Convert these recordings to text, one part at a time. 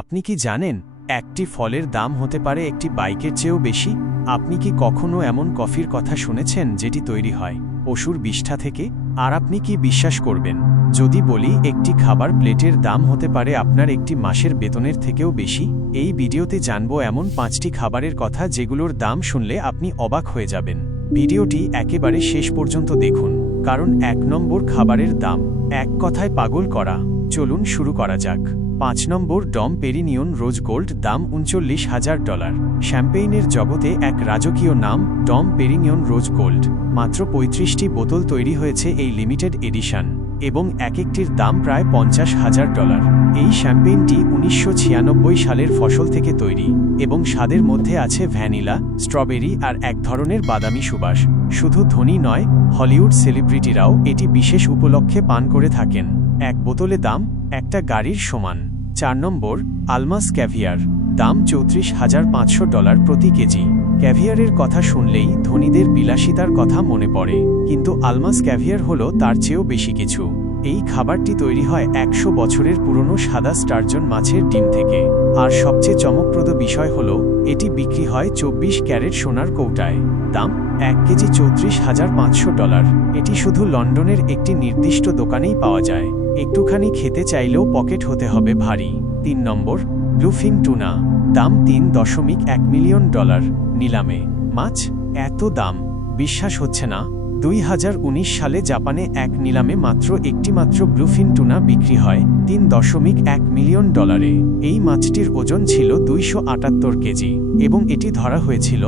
আপনি কি জানেন, একটি ফলের দাম হতে পারে একটি বাইকের চেয়েও বেশি? আপনি কি কখনো এমন কফির কথা শুনেছেন যেটি তৈরি হয় পশুর বিষ্ঠা থেকে? আর আপনি কি বিশ্বাস করবেন, যদি বলি একটি খাবার প্লেটের দাম হতে পারে আপনার একটি মাসের বেতনের থেকেও বেশি? এই ভিডিওতে জানব এমন পাঁচটি খাবারের কথা যেগুলোর দাম শুনলে আপনি অবাক হয়ে যাবেন। ভিডিওটি একেবারে শেষ পর্যন্ত দেখুন, কারণ এক নম্বর খাবারের দাম। এক কথায় পাগল করা। চলুন শুরু করা যাক। পাঁচ নম্বর ডম পেরিনিয়ন রোজ গোল্ড দাম উনচল্লিশ হাজার ডলার। শ্যাম্পেইনের জগতে এক রাজকীয় নাম, ডম পেরিনিয়ন রোজ গোল্ড। মাত্র পঁয়ত্রিশটি বোতল তৈরি হয়েছে এই লিমিটেড এডিশন, এবং এক একটির দাম প্রায় পঞ্চাশ হাজার ডলার। এই শ্যাম্পেইনটি উনিশশো ছিয়ানব্বই সালের ফসল থেকে তৈরি, এবং স্বাদের মধ্যে আছে ভ্যানিলা, স্ট্রবেরি আর এক ধরনের বাদামি সুবাস। শুধু ধনী নয়, হলিউড সেলিব্রিটিরাও এটি বিশেষ উপলক্ষে পান করে থাকেন। এক বোতলে দাম, একটা গাড়ির সমান। চার নম্বর, আলমাস ক্যাভিয়ার, দাম চৌত্রিশ হাজার পাঁচশো ডলার প্রতি কেজি। ক্যাভিয়ারের কথা শুনলেই ধনীদের বিলাসিতার কথা মনে পড়ে। কিন্তু আলমাস ক্যাভিয়ার হল তার চেয়েও বেশি কিছু। এই খাবারটি তৈরি হয় একশো বছরের পুরনো সাদা স্টারজন মাছের ডিম থেকে। আর সবচেয়ে চমকপ্রদ বিষয় হল এটি বিক্রি হয় চব্বিশ ক্যারেট সোনার কৌটায়। দাম এক কেজি চৌত্রিশ হাজার পাঁচশো ডলার। এটি শুধু লন্ডনের একটি নির্দিষ্ট দোকানেই পাওয়া যায়। একটুখানি খেতে চাইলেও পকেট হতে হবে ভারী। তিন নম্বর, ব্লুফিং টুনা। দাম তিন দশমিক এক মিলিয়ন ডলার। নিলামে। মাছ, এত দাম। বিশ্বাস হচ্ছে না। দুই হাজার উনিশ সালে জাপানে এক নিলামে মাত্র একটি মাত্র ব্লুফিন টুনা বিক্রি হয়, তিন দশমিক এক মিলিয়ন ডলারে। এই মাছটির ওজন ছিল দুইশো আটাত্তর কেজি এবং এটি ধরা হয়েছিল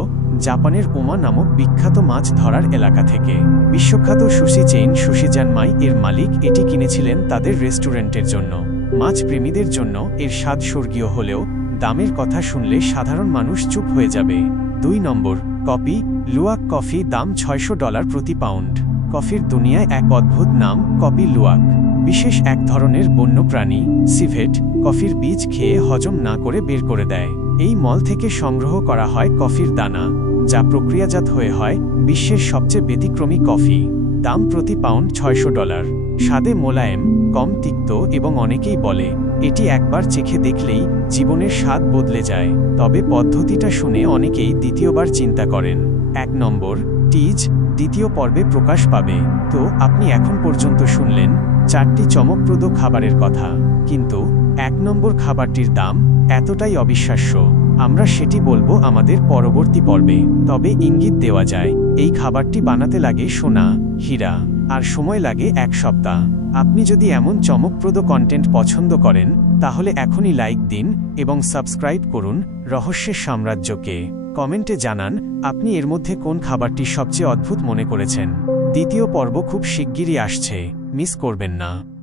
জাপানের ওমা নামক বিখ্যাত মাছ ধরার এলাকা থেকে। বিশ্বখ্যাত সুশি চেইন সুশি জানমাই এর মালিক এটি কিনেছিলেন তাদের রেস্টুরেন্টের জন্য। মাছ প্রেমীদের জন্য এর স্বাদ স্বর্গীয় হলেও দামের কথা শুনলে সাধারণ মানুষ চুপ হয়ে যাবে। দুই নম্বর, কপি, লুয়াক কফি দাম ছয়শো ডলার প্রতি পাউন্ড। কফির দুনিয়ায় এক অদ্ভুত নাম, কপি লুয়াক। বিশেষ এক ধরনের বন্যপ্রাণী, সিভেট, কফির বীজ খেয়ে হজম না করে বের করে দেয়। এই মল থেকে সংগ্রহ করা হয় কফির দানা, যা প্রক্রিয়াজাত হয়ে হয় বিশ্বের সবচেয়ে ব্যতিক্রমী কফি। দাম প্রতি পাউন্ড ছয়শো ডলার। স্বাদে মোলায়েম, কম তিক্ত এবং অনেকেই বলে এটি একবার চেখে দেখলেই জীবনের স্বাদ বদলে যায়। তবে পদ্ধতিটা শুনে অনেকেই দ্বিতীয়বার চিন্তা করেন। এক নম্বর, টিজ, দ্বিতীয় পর্বে প্রকাশ পাবে। তো, আপনি এখন পর্যন্ত শুনলেন চারটি চমকপ্রদ খাবারের কথা। কিন্তু, এক নম্বর খাবারটির দাম এতটাই অবিশ্বাস্য। আমরা সেটি বলব আমাদের পরবর্তী পর্বে। তবে ইঙ্গিত দেওয়া যায়, এই খাবারটি বানাতে লাগে সোনা, হীরা। আর সময় লাগে এক সপ্তাহ। আপনি যদি এমন চমকপ্রদ কন্টেন্ট পছন্দ করেন, তাহলে এখনই লাইক দিন এবং সাবস্ক্রাইব করুন রহস্যের সাম্রাজ্যকে। কমেন্টে জানান, আপনি এর মধ্যে কোন খাবারটি সবচেয়ে অদ্ভুত মনে করেছেন। দ্বিতীয় পর্ব খুব শিগগিরই আসছে। মিস করবেন না।